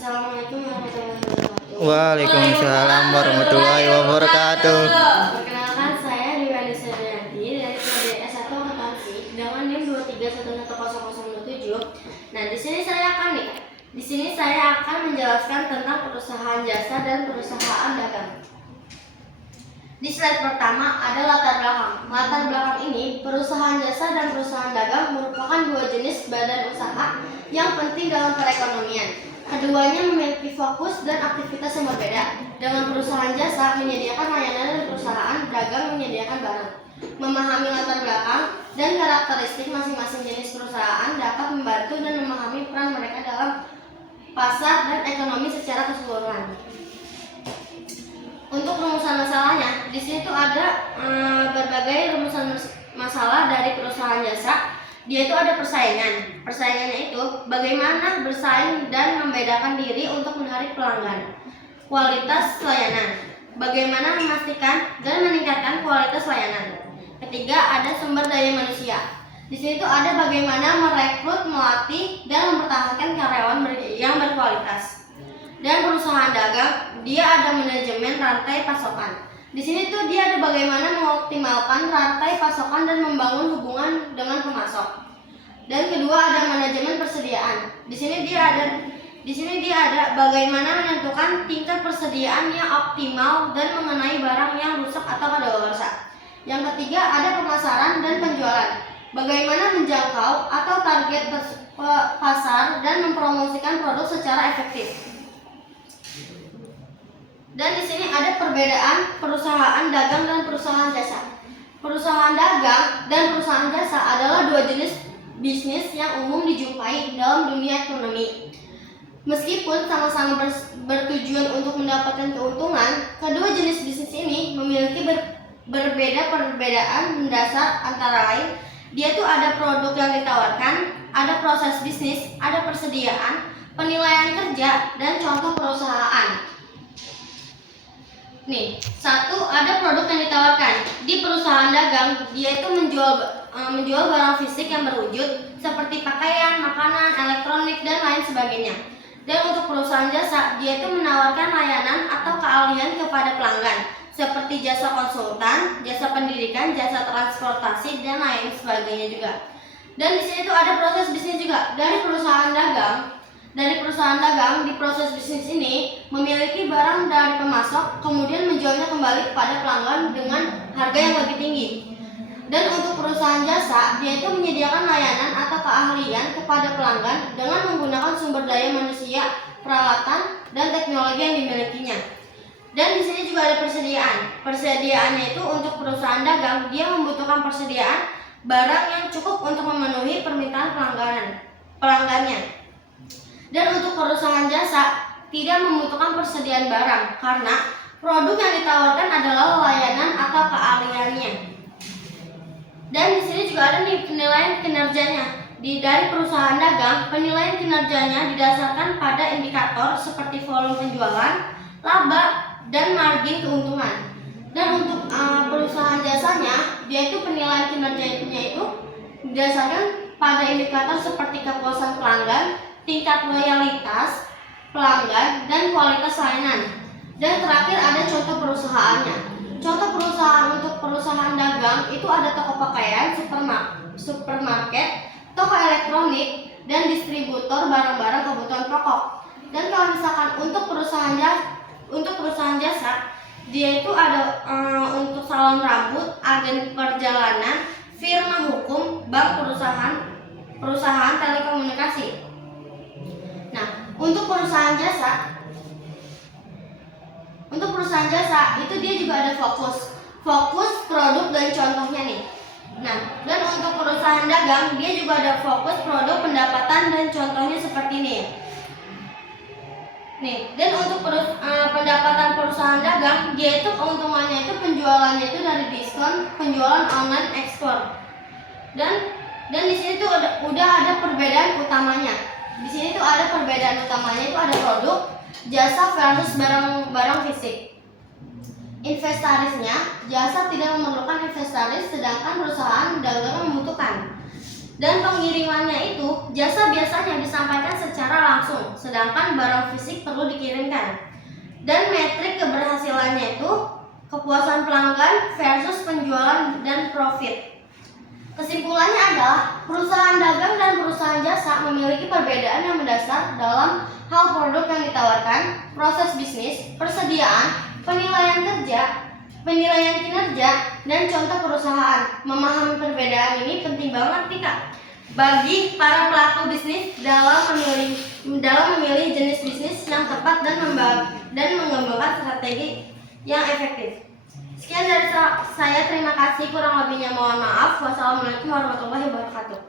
Assalamualaikum warahmatullahi wabarakatuh. Waalaikumsalam warahmatullahi wabarakatuh. Perkenalkan, saya Dewi Sudaryanti dari prodi S1 Akuntansi dengan NIM 23110027. Nah, di sini saya akan menjelaskan tentang perusahaan jasa dan perusahaan dagang. Di slide pertama ada latar belakang. Latar belakang ini, perusahaan jasa dan perusahaan dagang merupakan dua jenis badan usaha yang penting dalam perekonomian. Keduanya memiliki fokus dan aktivitas yang berbeda. Dengan perusahaan jasa menyediakan layanan dan perusahaan dagang menyediakan barang. Memahami latar belakang dan karakteristik masing-masing jenis perusahaan dapat membantu dan memahami peran mereka dalam pasar dan ekonomi secara keseluruhan. Untuk rumusan masalahnya, di sini tuh ada berbagai rumusan masalah dari perusahaan jasa. Dia itu ada persaingan. Persaingannya itu bagaimana bersaing dan membedakan diri untuk menarik pelanggan. Kualitas layanan. Bagaimana memastikan dan meningkatkan kualitas layanan. Ketiga, ada sumber daya manusia. Di sini tuh ada bagaimana merekrut, melatih, dan mempertahankan karyawan yang berkualitas. Dan perusahaan dagang, dia ada manajemen rantai pasokan. Di sini tuh dia ada bagaimana mengoptimalkan rantai pasokan dan membangun hubungan dengan pemasok. Dan kedua ada manajemen persediaan. Di sini dia ada bagaimana menentukan tingkat persediaan yang optimal dan mengenai barang yang rusak atau kadaluarsa. Yang ketiga ada pemasaran dan penjualan. Bagaimana menjangkau atau target pasar dan mempromosikan produk secara efektif. Dan di sini ada perbedaan perusahaan dagang dan perusahaan jasa. Perusahaan dagang dan perusahaan jasa adalah dua jenis bisnis yang umum dijumpai dalam dunia ekonomi. Meskipun sama-sama bertujuan untuk mendapatkan keuntungan, kedua jenis bisnis ini memiliki perbedaan mendasar, antara lain dia tuh ada produk yang ditawarkan, ada proses bisnis, ada persediaan, penilaian kerja, dan contoh perusahaan. Nih, satu ada produk yang ditawarkan. Di perusahaan dagang, dia itu menjual barang fisik yang berwujud seperti pakaian, makanan, elektronik, dan lain sebagainya. Dan untuk perusahaan jasa, dia itu menawarkan layanan atau keahlian kepada pelanggan seperti jasa konsultan, jasa pendidikan, jasa transportasi, dan lain sebagainya juga. Dan di sini tuh ada proses bisnis juga dari perusahaan dagang. Di proses bisnis ini memiliki barang dari pemasok, kemudian menjualnya kembali kepada pelanggan dengan harga yang lebih tinggi. Dan untuk perusahaan jasa, dia itu menyediakan layanan atau keahlian kepada pelanggan dengan menggunakan sumber daya manusia, peralatan, dan teknologi yang dimilikinya. Dan di sini juga ada persediaan. Persediaannya itu untuk perusahaan dagang, dia membutuhkan persediaan barang yang cukup untuk memenuhi permintaan pelanggannya. Dan untuk perusahaan jasa tidak membutuhkan persediaan barang karena produk yang ditawarkan adalah layanan atau keahliannya. Dan di sini juga ada nih penilaian kinerjanya. Dari perusahaan dagang, penilaian kinerjanya didasarkan pada indikator seperti volume penjualan, laba, dan margin keuntungan. Dan untuk perusahaan jasanya, dia itu penilaian kinerjanya itu didasarkan pada indikator seperti kepuasan pelanggan, tingkat loyalitas pelanggan, dan kualitas layanan. Dan terakhir ada contoh perusahaannya. Contoh perusahaan untuk perusahaan dagang itu ada toko pakaian, supermarket, toko elektronik, dan distributor barang-barang kebutuhan pokok. Dan kalau misalkan untuk perusahaan jasa, dia itu ada untuk salon rambut, agen perjalanan, firma hukum, bank, perusahaan telekomunikasi. Nah, untuk perusahaan jasa itu dia juga ada fokus produk dan contohnya nih. Nah, dan untuk perusahaan dagang dia juga ada fokus produk, pendapatan, dan contohnya seperti ini. Nih, dan untuk pendapatan perusahaan dagang, dia itu keuntungannya itu penjualannya itu dari diskon, penjualan online, ekspor. Dan di sini tuh udah ada perbedaan utamanya. Di sini tuh ada perbedaan utamanya itu ada produk, jasa versus barang fisik. Inventarisnya, jasa tidak memerlukan inventaris sedangkan perusahaan dagang membutuhkan. Dan pengirimannya itu, jasa biasanya disampaikan secara langsung, sedangkan barang fisik perlu dikirimkan. Dan metrik keberhasilannya itu kepuasan pelanggan versus penjualan dan profit. Kesimpulannya adalah perusahaan dagang dan perusahaan jasa memiliki perbedaan yang mendasar dalam hal produk yang ditawarkan, proses bisnis, persediaan, penilaian kerja, penilaian kinerja, dan contoh perusahaan. Memahami perbedaan ini penting banget nih Kak bagi para pelaku bisnis dalam memilih jenis bisnis yang tepat dan mengembangkan strategi yang efektif. Sekian dari saya, terima kasih. Kurang lebihnya mohon maaf. Wassalamualaikum warahmatullahi wabarakatuh.